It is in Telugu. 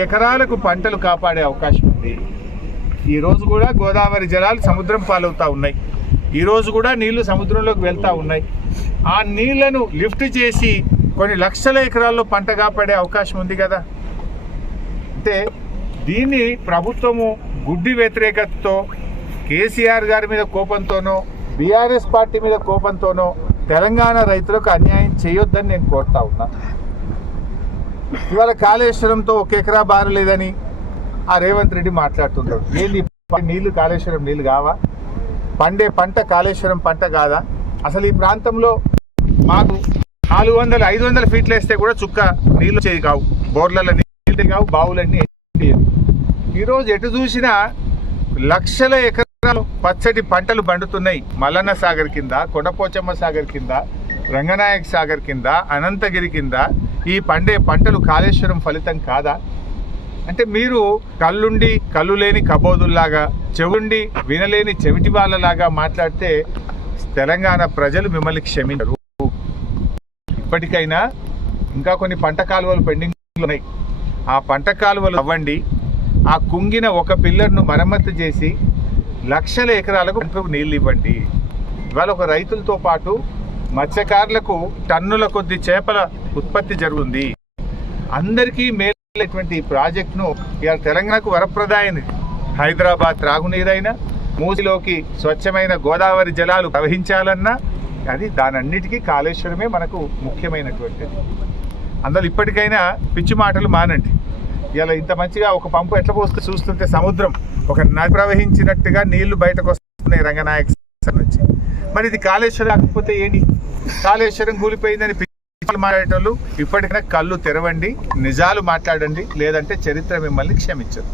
ఎకరాలకు పంటలు కాపాడే అవకాశం ఉంది. ఈరోజు కూడా గోదావరి జలాలు సముద్రం పాలవుతూ ఉన్నాయి. ఈ రోజు కూడా నీళ్ళు సముద్రంలోకి వెళ్తా ఉన్నాయి. ఆ నీళ్ళను లిఫ్ట్ చేసి కొన్ని లక్షల ఎకరాల్లో పంట కాపాడే అవకాశం ఉంది కదా. అంటే దీన్ని ప్రభుత్వము గుడ్డి వ్యతిరేకతతో కేసీఆర్ గారి మీద కోపంతోనో బీఆర్ఎస్ పార్టీ మీద కోపంతోనో తెలంగాణ రైతులకు అన్యాయం చేయొద్దని నేను కోరుతా ఉన్నాను ఇవాళ కాళేశ్వరంతో ఒక ఎకరా బారు లేదని ఆ రేవంత్ రెడ్డి మాట్లాడుతుంటాడు. ఏంది నీళ్ళు కాళేశ్వరం నీళ్ళు కావా? పండే పంట కాళేశ్వరం పంట కాదా? అసలు ఈ ప్రాంతంలో మాకు నాలుగు వందల ఐదు వందల ఫీట్లు వేస్తే కూడా చుక్క నీళ్ళు వచ్చేది కావు. బోర్లలో నీళ్ళు కావు బావులన్నీ ఈరోజు ఎటు చూసినా లక్షల ఎకరాలు పచ్చటి పంటలు పండుతున్నాయి. మల్లన్న సాగర్ కింద కొండపోచమ్మ సాగర్ కింద రంగనాయక్ సాగర్ కింద అనంతగిరి కింద ఈ పండే పంటలు కాళేశ్వరం ఫలితం కాదా? అంటే మీరు కళ్ళుండి కళ్ళు లేని కబోదుల్లాగా చెవుండి వినలేని చెవిటి వాళ్ళలాగా మాట్లాడితే తెలంగాణ ప్రజలు మిమ్మల్ని క్షమించరు. ఇప్పటికైనా ఇంకా కొన్ని పంట కాలువలు పెండింగ్ ఉన్నాయి. ఆ పంట కాలువలు అవ్వండి. ఆ కుంగిన ఒక పిల్లర్ను మరమ్మతు చేసి లక్షల ఎకరాలకు నీళ్ళు ఇవ్వండి. ఇవాళ ఒక రైతులతో పాటు మత్స్యకారులకు టన్నుల కొద్ది చేపల ఉత్పత్తి జరుగుంది. అందరికీ మేలైనటువంటి ప్రాజెక్టును ఇవాళ తెలంగాణకు వరప్రదాయని హైదరాబాద్ త్రాగునీరైనా మూసిలోకి స్వచ్ఛమైన గోదావరి జలాలు ప్రవహించాలన్నా అది దానన్నిటికీ కాళేశ్వరమే మనకు ముఖ్యమైనటువంటిది. అందులో ఇప్పటికైనా పిచ్చి మాటలు మానండి. ఇలా ఇంత మంచిగా ఒక పంపు ఎట్లా పోస్తే చూస్తుంటే సముద్రం ఒక నది ప్రవహించినట్టుగా నీళ్ళు బయటకు వస్తున్నాయి రంగనాయక నుంచి. మరి ఇది కాళేశ్వరం కాకపోతే ఏంటి? కాళేశ్వరం కూలిపోయిందని పిచ్చి మాట్లాడేటోళ్ళు ఇప్పటికైనా కళ్ళు తెరవండి నిజాలు మాట్లాడండి లేదంటే చరిత్ర మిమ్మల్ని క్షమించదు.